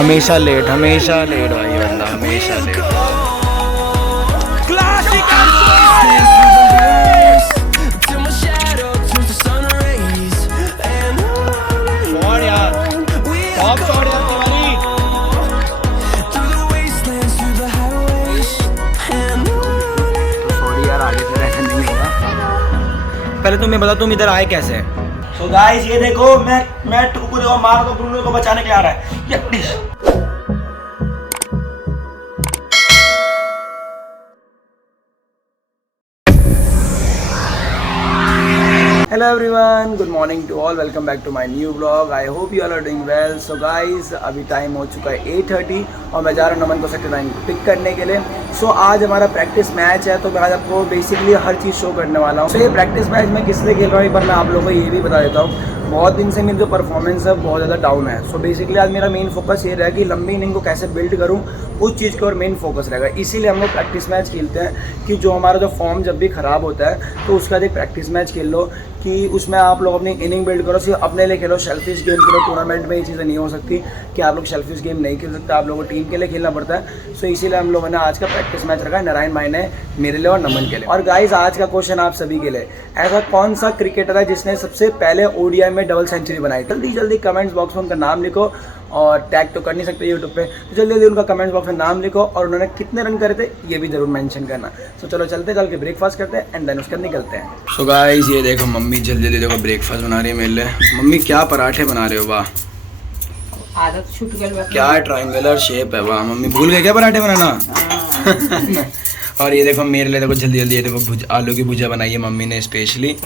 हमेशा लेट भाई बंदा, हमेशा लेट। शॉट यार, टॉप शॉट यार तुम्हारी। सॉरी यार, आगे से ऐसा नहीं होगा। पहले तुम्हें बता तुम इधर आए कैसे? तो गाइस ये देखो, मैं टुकु देखो मार दो, ब्रूनो को बचाने के लिए आ रहा है ये please. Hello everyone, good morning to all, welcome back to my new vlog. I hope you all are doing well. So guys अभी टाइम हो चुका है 8:30 और मैं जा रहा हूँ नमन को सेक्टर 9 पिक करने के लिए। सो आज हमारा प्रैक्टिस मैच है, तो मैं आज आपको बेसिकली हर चीज़ शो करने वाला हूँ। सो ये प्रैक्टिस मैच मैं किस लिए खेल रहा हूँ एक बार मैं आप लोगों को ये भी बता देता हूँ। बहुत दिन से मेरी जो परफॉर्मेंस है बहुत ज़्यादा डाउन है। सो बेसिकली आज मेरा मेन फोकस ये रहेगा कि लंबी इनिंग को कैसे बिल्ड करूँ, उस चीज़ के और मेन फोकस रहेगा। इसीलिए हम लोग प्रैक्टिस मैच खेलते हैं कि जो हमारा जो फॉर्म जब भी ख़राब होता है तो उसका एक प्रैक्टिस मैच खेल लो कि उसमें आप लोग अपनी इनिंग बिल्ड करो। सिर्फ अपने लिए खेलो, सेल्फिश गेम खेलो। टूर्नामेंट में ये चीज़ें नहीं हो सकती कि आप लोग सेल्फिश गेम नहीं खेल सकते, आप लोगों को टीम के लिए खेलना पड़ता है। सो इसीलिए हम लोगों ने आज का प्रैक्टिस मैच रखा है नारायण भाई ने मेरे लिए और नमन के लिए। और गाइस आज का क्वेश्चन आप सभी के लिए, ऐसा कौन सा क्रिकेटर है जिसने सबसे पहले ओडीआई में डबल सेंचुरी बनाई? जल्दी जल्दी कमेंट्स बॉक्स में उनका नाम लिखो, और टैग तो कर नहीं सकते यूट्यूब पे, तो जल्दी जल्दी उनका कमेंट बॉक्स में नाम लिखो और उन्होंने कितने रन करे थे ये भी जरूर मेंशन करना। तो चलो चलते चल के ब्रेकफास्ट करते हैं एंड देन उसके बाद निकलते हैं। सो गाइस ये देखो मम्मी जल्दी जल्दी देखो ब्रेकफास्ट बना रही है मेरे लिए। मम्मी क्या पराठे बना रहे हो? वाह, आदत छूट गई। क्या ट्रायंगुलर शेप है, वाह। मम्मी भूल गए क्या पराठे बनाना? और ये देखो मेरे लिए देखो जल्दी जल्दी ये देखो आलू की भुजिया बनाई है मम्मी ने स्पेशली,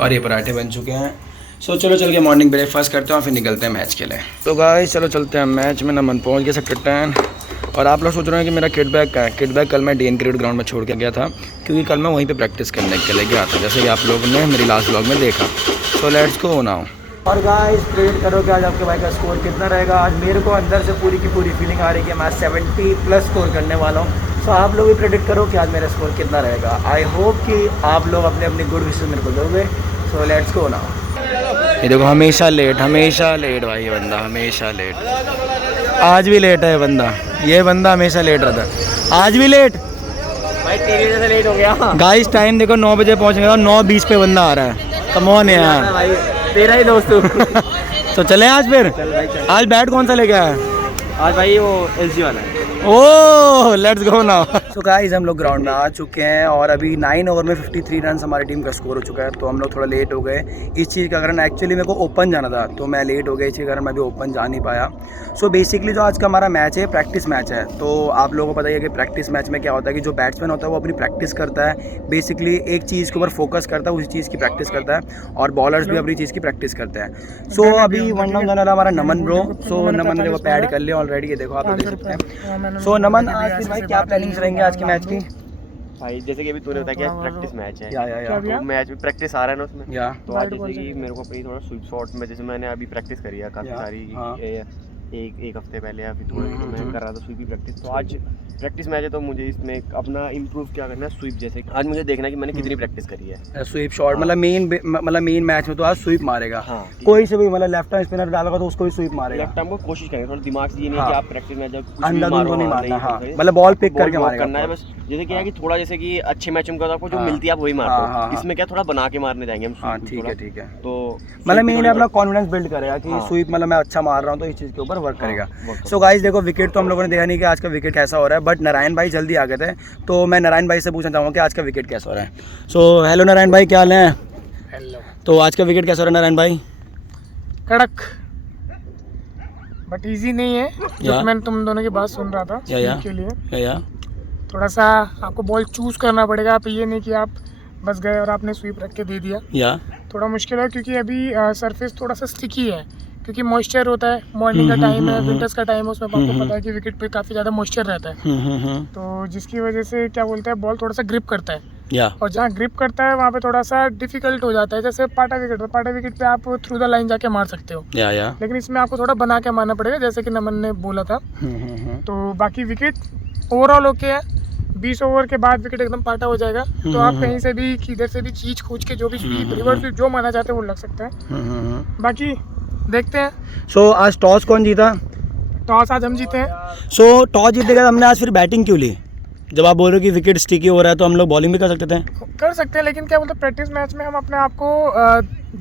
और ये पराठे बन चुके हैं। सो चलो चल के मॉर्निंग ब्रेकफास्ट करते हैं और फिर निकलते हैं मैच के लिए। तो गाइस चलो चलते हैं मैच में। नमन पहुंच गया सेक्टर 10 और आप लोग सोच रहे हैं कि मेरा किट बैग कहाँ है? किट बैग कल मैं डीएन क्रिकेट ग्राउंड में छोड़ के गया था क्योंकि कल मैं वहीं पे प्रैक्टिस करने के लिए गया था, जैसे कि आप लोगों ने मेरी लास्ट व्लॉग में देखा। So let's go now. और गाइस प्रेडिक्ट करो कि आज आपके भाई का स्कोर कितना रहेगा। आज मेरे को अंदर से पूरी की पूरी फीलिंग आ रही है कि मैं 70+ स्कोर करने वाला हूँ। सो आप लोग भी प्रेडिक्ट करो कि आज मेरा स्कोर कितना रहेगा। आई होप कि आप लोग अपने अपनी गुड विशेस मेरे को दोगे। So let's go now. ये देखो हमेशा लेट भाई ये बंदा, हमेशा लेट। आज भी लेट है ये बंदा हमेशा लेट रहता है। आज भी लेट भाई तेरी वजह से लेट हो गया। गाइस टाइम देखो 9 बजे पहुँचेंगे और 9:20 पे बंदा आ रहा है। कम ऑन यार, भाई तेरा ही दोस्त हूँ। तो चले आज फिर। आज बैट कौन सा लेके आया? आज भाई वो एलजी वाला है। ओह let's go now. So guys हम लोग ग्राउंड में आ चुके हैं और अभी 9 ओवर में 53 रन हमारी टीम का स्कोर हो चुका है। तो हम लोग थोड़ा लेट हो गए इस चीज़ का कारण, एक्चुअली मेरे को ओपन जाना था तो मैं लेट हो गया, इसी कारण मैं भी ओपन जा नहीं पाया। सो बेसिकली जो आज का हमारा मैच है प्रैक्टिस मैच है। तो आप लोगों को पता ही है कि प्रैक्टिस मैच में क्या होता है कि जो बैट्समैन होता है वो अपनी प्रैक्टिस करता है, बेसिकली एक चीज़ के ऊपर फोकस करता है, उसी चीज़ की प्रैक्टिस करता है, और बॉलर्स भी अपनी चीज़ की प्रैक्टिस करते हैं। सो अभी वन डाउन जाने वाला हमारा नमन ब्रो। सो नमन ने वो पैड कर लिया ऑलरेडी, ये देखो आप लोग देख सकते हैं। सो नमन आज फिर भाई क्या प्लानिंग्स रहेंगे आज के मैच की? भाई जैसे कि अभी तूने बताया कि प्रैक्टिस मैच है, या तो मैच में प्रैक्टिस आ रहा है ना उसमें। या तो आज जैसे कि मेरे को अपनी थोड़ा स्वीप शॉट में, जैसे मैंने अभी प्रैक्टिस करी है काफ़ी सारी, हाँ। एक हफ्ते पहले या फिर थोड़ा तो मैं कर रहा था स्वीप की प्रैक्टिस। तो आज प्रैक्टिस मैच है तो मुझे इसमें अपना इम्प्रूव क्या करना है, स्वीप जैसे आज मुझे देखना है कि मैंने कितनी प्रैक्टिस करी है। स्वीप शॉट मतलब मेन मैच में तो आज स्वीप मारेगा। हाँ, कोई से भी मतलब लेफ्ट आर्म स्पिनर डालेगा तो उसको भी स्वीप मारेगा। लेफ्ट आर्म को कोशिश करेंगे, थोड़ा दिमाग से ये नहीं हाँ। कि आप प्रैक्टिस में जब अंदर को नहीं मारना। हाँ मतलब बॉल पिक करके मारेगा करना है बस। जैसे क्या है कि थोड़ा जैसे कि अच्छे मैचों में आपको जो मिलती है आप वही हाँ, मारते हो, इसमें क्या थोड़ा बना के मारने जाएंगे हम। हाँ ठीक है ठीक है। तो मतलब मेन अपना कॉन्फिडेंस बिल्ड करेगा कि स्वीप मतलब मैं अच्छा मार रहा हूँ तो इस चीज़ के ऊपर वर्क करेगा। सो गाइस देखो विकेट तो हम लोगों ने देखा नहीं कि आज का विकेट कैसा हो रहा है, बट नारायण भाई जल्दी आ गए थे तो मैं नारायण भाई से पूछना चाहूँगा कि आज का विकेट कैसा हो रहा है। सो हेलो नारायण भाई, क्या हाल है? हेलो। तो आज का विकेट कैसा हो रहा है नारायण भाई? कड़क बट इजी नहीं है। जो मैं तुम दोनों की बात सुन रहा था या के लिए या थोड़ा सा आपको बॉल चूज करना पड़ेगा। आप ये नहीं कि आप बस गए और आपने स्वीप रख के दे दिया, या थोड़ा मुश्किल है क्योंकि अभी सरफेस थोड़ा सा स्टिकी है क्योंकि मॉइस्चर होता है। मॉर्निंग का टाइम है, विंटर्स का टाइम है, उसमें आपको पता है कि विकेट पे काफ़ी ज़्यादा मॉइस्चर रहता है। तो जिसकी वजह से क्या बोलते हैं बॉल थोड़ा सा ग्रिप करता है, या और जहाँ ग्रिप करता है वहाँ पे थोड़ा सा डिफिकल्ट हो जाता है। जैसे पाटा विकेट पे आप थ्रू द लाइन जाके मार सकते हो, या लेकिन इसमें आपको थोड़ा बना के मारना पड़ेगा जैसे कि नमन ने बोला था। तो बाकी विकेट ओवरऑल ओके है। 20 ओवर के बाद विकेट एकदम पाटा हो जाएगा, तो आप कहीं से भी किधर से भी चीज खींच के जो भी स्वीप रिवर्स स्वीप जो मारना चाहते हैं वो लग सकता है। बाकी देखते हैं। सो आज टॉस कौन जीता? टॉस आज हम जीते हैं। सो टॉस जीतने के बाद हमने आज फिर बैटिंग क्यों ली? जब आप बोल रहे हो कि विकेट स्टिकी हो रहा है तो हम लोग बॉलिंग भी कर सकते थे। कर सकते हैं, लेकिन क्या बोलते हैं प्रैक्टिस मैच में हम अपने आप को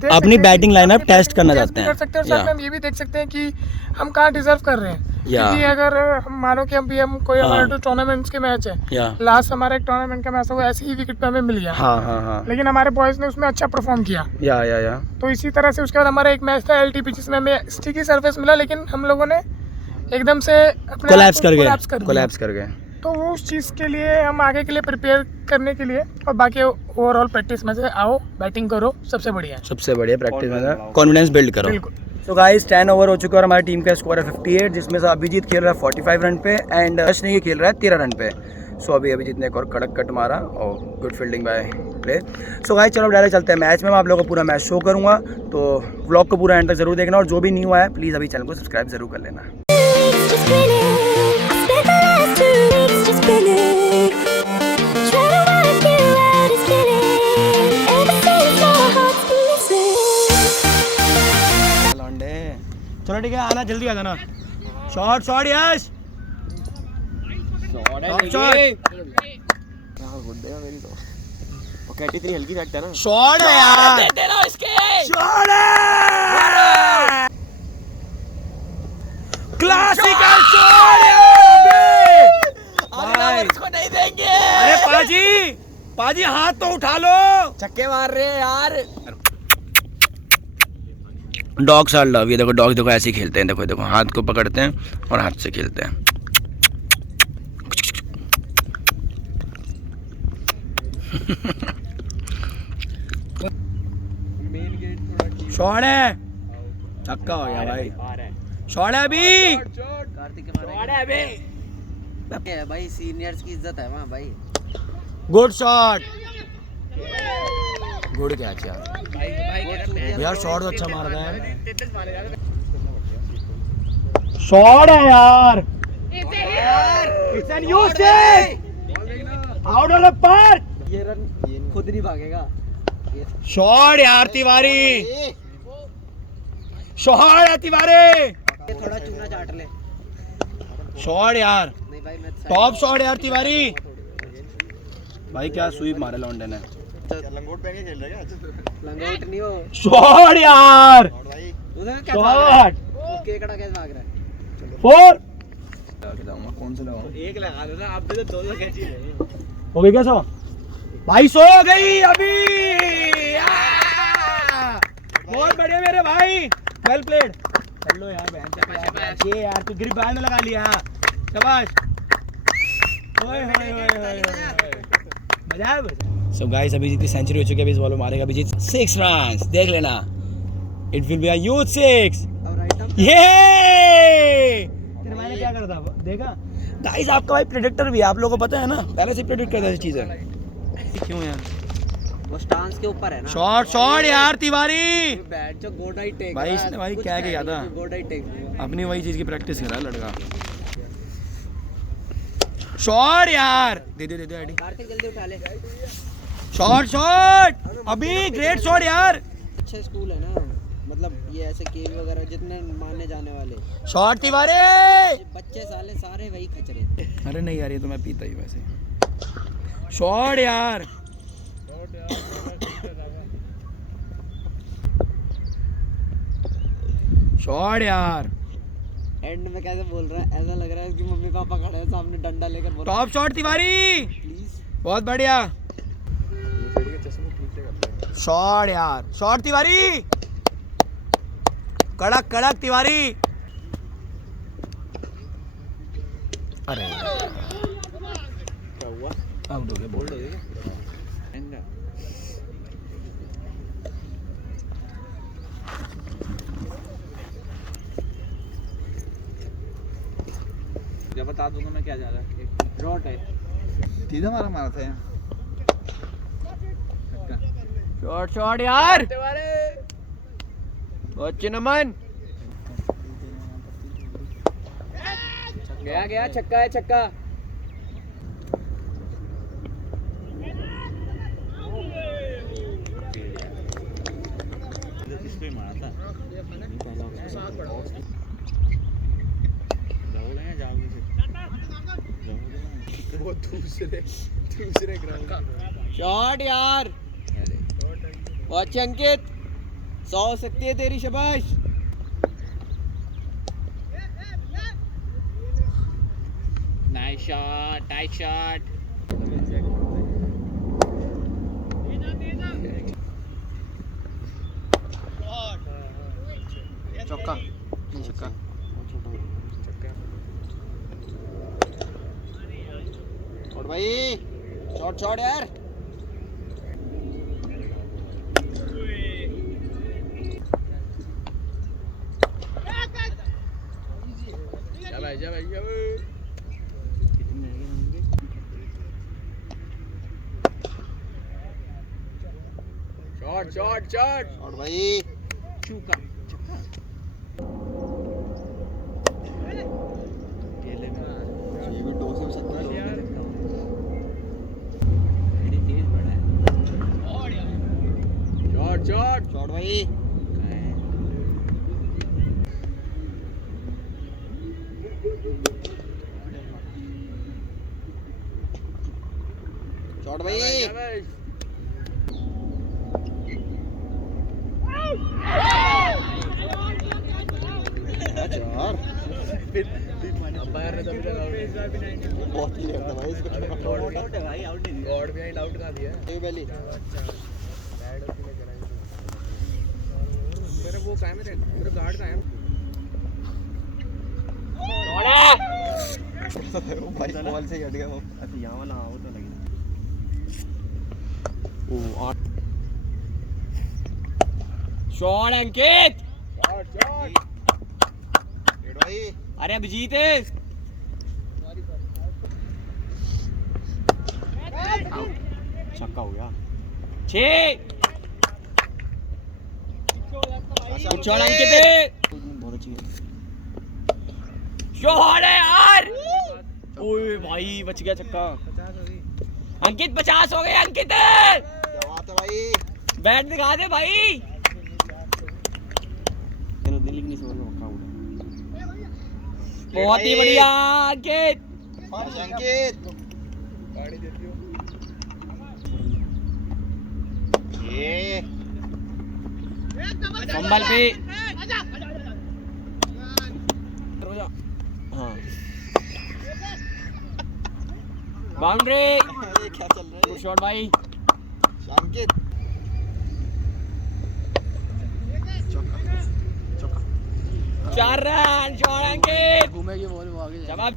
अपनी बैटिंग लाइनअप टेस्ट करना चाहते हैं। कर सकते हैं और साथ में हम ये भी देख सकते हैं कि हम कहाँ डिजर्व कर रहे हैं। या। क्योंकि अगर हम मानो कि हम कोई हाँ। हमारे टूर्नामेंट्स के मैच है, या। लास्ट हमारा एक टूर्नामेंट का मैच हुआ, ऐसे ही विकेट पे हमें मिल गया, हाँ हाँ हाँ। लेकिन हमारे बॉयज ने उसमें अच्छा परफॉर्म किया। या। तो इसी तरह से उसके बाद हमारा एक मैच था LTP जिसमें हमें स्टिकी सरफेस मिला, लेकिन हम लोगों ने एकदम से अपने कोलैप्स आप को कर collapse गए। दिया। तो वो उस चीज़ के लिए हम आगे के लिए प्रिपेयर करने के लिए, और बाकी ओवरऑल प्रैक्टिस में से आओ बैटिंग करो, सबसे बढ़िया है। सबसे बढ़िया प्रैक्टिस में कॉन्फिडेंस बिल्ड करो। बिल्कुल। तो गाइस 10 ओवर हो चुका है और हमारी टीम का स्कोर है 58, जिसमें से अभिजीत खेल रहा है 45 रन पे एंड यश नहीं खेल रहा है 13 रन पे। सो अभी अभिजीत ने एक और कड़क कट मारा और good fielding bye play. So guys चलो डायरेक्ट चलते हैं मैच में। मैं आप लोगों को पूरा मैच शो करूँगा, तो व्लॉग को पूरा एंड तक जरूर देखना, और जो भी न्यू आया प्लीज़ अभी चैनल को सब्सक्राइब जरूर कर लेना। चलो ठीक है, आना जल्दी आ जाना। शॉट यस, कैटी इतनी हल्की फेंकता है ना। शॉट है यार, दे दो इसके, शॉट है, क्लासिकल शॉट है। भाई इसको नहीं देंगे। अरे पाजी हाथ तो उठा लो, छक्के मार रहे हैं यार। Dogs are love. ये देखो डॉग्स देखो ऐसे ही खेलते हैं, देखो देखो हाथ को पकड़ते हैं और हाथ से खेलते हैं। शॉट है, छक्का हो गया भाई। शॉट है अभी, भाई सीनियर्स की इज्जत है वहाँ भाई। गुड शॉट, गुड कैच यार शॉट तो अच्छा मार रहा है। शॉट है यार, it's an usage out of the park. ये रन खुद नहीं भागेगा। शॉट यार तिवारी, शॉट है तिवारी, थोड़ा चूना चाट ले। शॉट यार, नहीं भाई मैं टॉप शॉट यार तिवारी। भाई क्या स्वीप मारे लॉन्डे ने। लंगोट नहीं हो। शॉट यार, उधर क्या शॉट, केकड़ा कैसे भाग रहा है? 4 कौन सा लगाऊं? एक लगा दो ना, आप भी तो दो कैची रहे हो गई क्या? 100 भाई 100 हो गई अभी। बहुत बढ़िया मेरे भाई, वेल प्लेड। चलो यार ये यार तू ग्रिप बैल में लगा लिया, शाबाश। मजा आया। सो गाइस अभिजीत की सेंचुरी हो चुकी है, अभी इस बॉल में मारेगा अभिजीत 6 रन। देख लेना, it will be a huge 6। ये तेरे भाई ने क्या करा था देखा? गाइस आपका भाई प्रेडिक्टर भी है, आप लोगों को पता है ना, पहले से प्रेडिक्ट करता है ऐसी चीजें। क्यों यार? वो स्टांस के ऊपर है ना। शॉट यार तिवारी। बैट जो गोडाई टेक भाई इसने भाई क्या किया था, गोडाई टेक अपनी वही चीज की प्रैक्टिस कर रहा है लड़का। शॉट यार, दे दे आईडी। कार्तिक जल्दी उठा ले। शॉट अभी, ग्रेट शॉट यार। अच्छे स्कूल है ना, मतलब ये ऐसे गेम वगैरह जितने माने जाने वाले। शॉट तिवारी, बच्चे साले सारे वही खचरे। अरे नहीं यार ये तो मैं पीता ही वैसे। शॉट यार, शॉट यार, एंड में कैसे बोल रहा है, ऐसा लग रहा है कि मम्मी पापा खड़े हैं सामने डंडा लेकर बोल रहा टॉप शॉट तिवारी, प्लीज। बहुत बढ़िया शॉट यार, शॉट तिवारी, कड़क कड़क तिवारी। अरे आउट हो गया, बोल्ड हो गया। जब बता दूंगा मैं क्या जा रहा है। एक रॉट है, सीधा मारा था यार। शॉट यार, बहुत नमन। गया छक्का है, छक्का। शॉट यार, बहुत अच्छे अंकित, 100 हो सकती है तेरी, शाबाश। Nice shot, nice shot. चौका, नहीं छक्का। और भाई शॉट शॉट यार। शॉट शॉट शॉट और भाई चूका छक्का। ये भी टॉस हो सकता है यार, तेज बड़ा है। शॉट शॉट शॉट भाई। शॉट भाई। बहुत ही लेट था भाई इसको। आउट है भाई, आउट नहीं, गॉड बिहाइंड आउट का दिया है पहले। मेरा वो का है, मेरा गार्ड का है वो भाई, बॉल से ही हट गया वो। अच्छा यहां वाला आओ तो लगी। ओ आउट। शॉट अंकित, शॉट शॉट भाई। अरे अभिजीत छक्का हो गया। 6 शॉट अंकित, बहुत अच्छी शॉट है यार। ओए भाई बच गया छक्का। अंकित 50 हो गए। अंकित क्या बात है भाई, बैट दिखा दे भाई। बहुत ही बढ़िया अंकित। अंकित ये संभल पे। हाँ बाउंड्री। क्या चल रहा है, शॉट भाई। अंकित 4 रन। शॉट अंकित, घूमेगी बॉल आगे। जवाब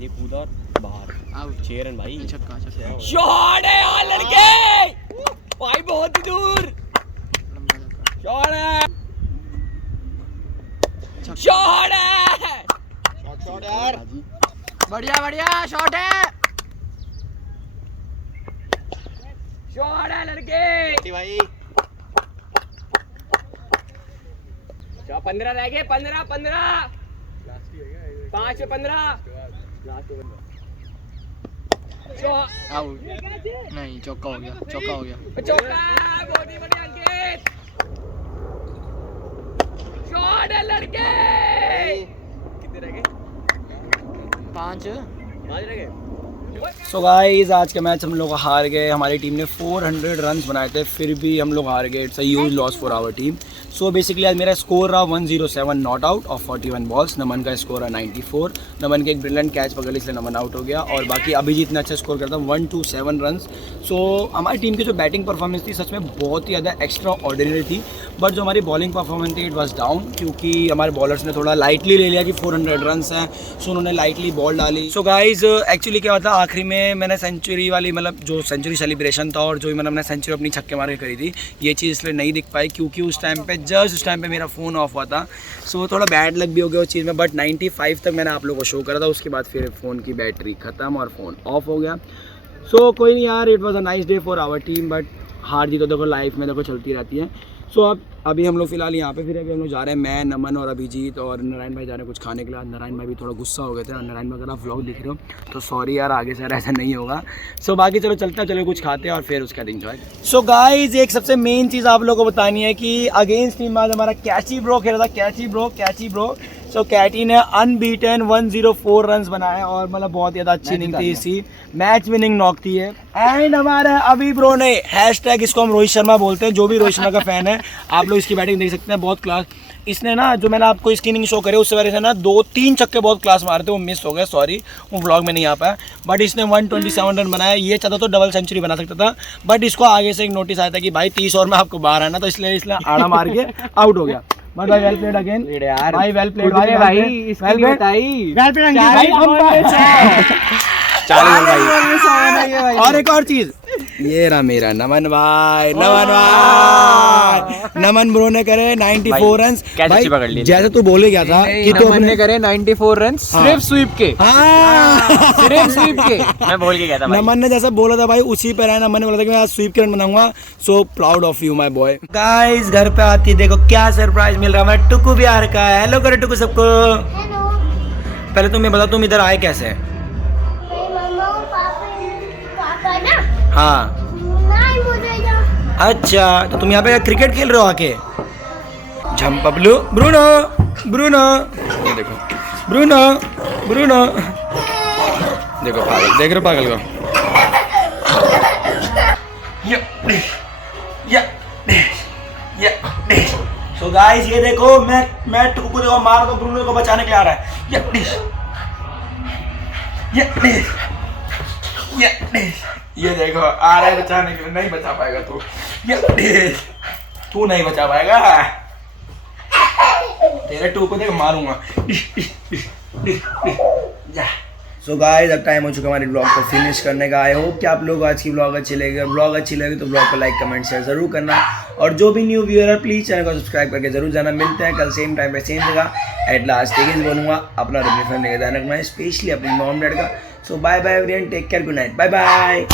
ये कूदा और बाहर आउट। 6 रन भाई। छक्का छक्का। शॉट है यार लड़के भाई, बहुत ही दूर। शॉट है, शॉट है, शॉट शॉट यार, बढ़िया बढ़िया शॉट है। शॉट है लड़के भाई। 15 रह गए, 15 5 पे 15 आउट। नहीं चौका हो गया, चौका हो गया, चौका। बहुत ही बढ़िया अंकित। शॉट है लड़के। कितने रह गए, 5 रह गए। सो गाइस आज का मैच हम लोग हार गए। हमारी टीम ने 400 रन्स बनाए थे, फिर भी हम लोग हार गए। It's a huge loss for our team. So basically आज मेरा स्कोर रहा 107 not out of 41 balls. Naman का स्कोर रहा 94। नमन के एक ब्रिलियंट कैच पकड़ इसलिए नमन आउट हो गया। और बाकी अभिजीत ने अच्छा स्कोर करता 127 रन्स। सो हमारी टीम की जो बैटिंग परफॉर्मेंस थी सच में बहुत ही ज़्यादा एक्स्ट्रा ऑर्डिनरी थी, बट जो हमारी बॉलिंग परफॉर्मेंस थी इट वॉज डाउन, क्योंकि हमारे बॉलर्स ने थोड़ा लाइटली ले लिया कि 400 रन्स हैं, सो उन्होंने लाइटली बॉल डाली। सो गाइज एक्चुअली क्या होता, आखिरी में मैंने सेंचुरी वाली मतलब जो सेंचुरी सेलिब्रेशन था और जो मैंने सेंचुरी अपनी छक्के मार के करी थी, ये चीज़ इसलिए नहीं दिख पाई क्योंकि उस टाइम पे जस्ट उस टाइम पे मेरा फ़ोन ऑफ हुआ था। सो थोड़ा बैड लग भी हो गया उस चीज़ में, बट 95 तक मैंने आप लोगों को शो करा था। उसके बाद फिर फ़ोन की बैटरी ख़त्म और फ़ोन ऑफ हो गया। सो कोई नहीं यार, it was a nice day for our team, but हार जीत तो देखो लाइफ में देखो चलती रहती है। सो अब अभी हम लोग फिलहाल यहाँ पे फिर अभी हम लोग जा रहे हैं, मैं नमन और अभिजीत और नारायण भाई जा रहे हैं कुछ खाने के लिए। नारायण भाई भी थोड़ा गुस्सा हो गए थे। नारायण भाई अगर आप व्लॉग दिख रहे हो तो सॉरी यार, आगे से ऐसा नहीं होगा। सो बाकी चलो चलते हैं, चलो कुछ खाते हैं और फिर उसका एंजॉय। सो गाइज एक सबसे मेन चीज़ आप लोगों को बतानी है कि अगेंस्ट टीम आज हमारा कैची ब्रो खेला था। कैची ब्रो सो कैटी ने अनबीटन 104 रन्स बनाए और मतलब बहुत ज़्यादा अच्छी इनिंग थी इसकी, मैच विनिंग नॉक थी है। एंड हमारा अभी ब्रो ने हैशटैग, इसको हम रोहित शर्मा बोलते हैं, जो भी रोहित शर्मा का फैन है आप लोग इसकी बैटिंग देख सकते हैं, बहुत क्लास। इसने ना जो मैंने आपको इसकी इनिंग शो करे उससे वजह से ना 2-3 छक्के बहुत क्लास मारे थे, वो मिस हो गए, सॉरी वो व्लॉग में नहीं आ पाया। बट इसने 127 रन बनाया, ये चाहता तो डबल सेंचुरी बना सकता था, बट इसको आगे से एक नोटिस आया था कि भाई 30 ओवर में आपको बाहर आना, तो इसलिए आड़ा मार के आउट हो गया। बट भाई वेल प्लेड अगेन भाई, वेल प्लेड भाई, और एक और चीज, ये रहा मेरा नमन भाई, नमन ब्रो ने करे 94 रन। भाई जैसे तू बोले क्या था कि तू अपने करे 94 रन सिर्फ स्वीप के, सिर्फ स्वीप के, मैं बोल के गया था भाई। नमन ने जैसा बोला था भाई उसी पे रहना, मैंने बोला था कि मैं आज स्वीप के रन बनाऊंगा। So proud of you my boy. Guys घर पे आती देखो क्या सरप्राइज मिल रहा है, मैं टुकू बिहार का। हेलो करो टुकू सबको। पहले तुम ये बता तुम इधर आए कैसे? हाँ अच्छा, तो तुम यहाँ पे क्रिकेट खेल रहे हो आके? झम्पबलू ब्रूनो, ब्रूनो ये देखो, ब्रूनो ब्रूनो देखो पागल, देख रहे हो पागल को? सो गाइस ये देखो, मैं टुकू को देखो मार दो, ब्रूनो को बचाने के लिए आ रहा है। ये देखो आ रहा है बचाने के लिए, नहीं बचा पाएगा तू, तू नहीं बचा पाएगा, तेरे टू को देख मारूंगा। सो गाइस अब टाइम हो चुका हमारे ब्लॉग को फिनिश करने का। आई होप कि आप लोग आज की ब्लॉग अच्छी लगी, ब्लॉग अच्छी लगी तो ब्लॉग को लाइक कमेंट शेयर जरूर करना, और जो भी न्यू व्यूअर है प्लीज चैनल को सब्सक्राइब करके जरूर जाना। मिलते हैं कल सेम टाइम पे सेम जगह। एट लास्ट एक ही बोलूँगा, अपना और अपनी फैमिली का ध्यान रखना, स्पेशली अपनी मॉम डैड का। So bye bye everyone, take care, good night, bye bye.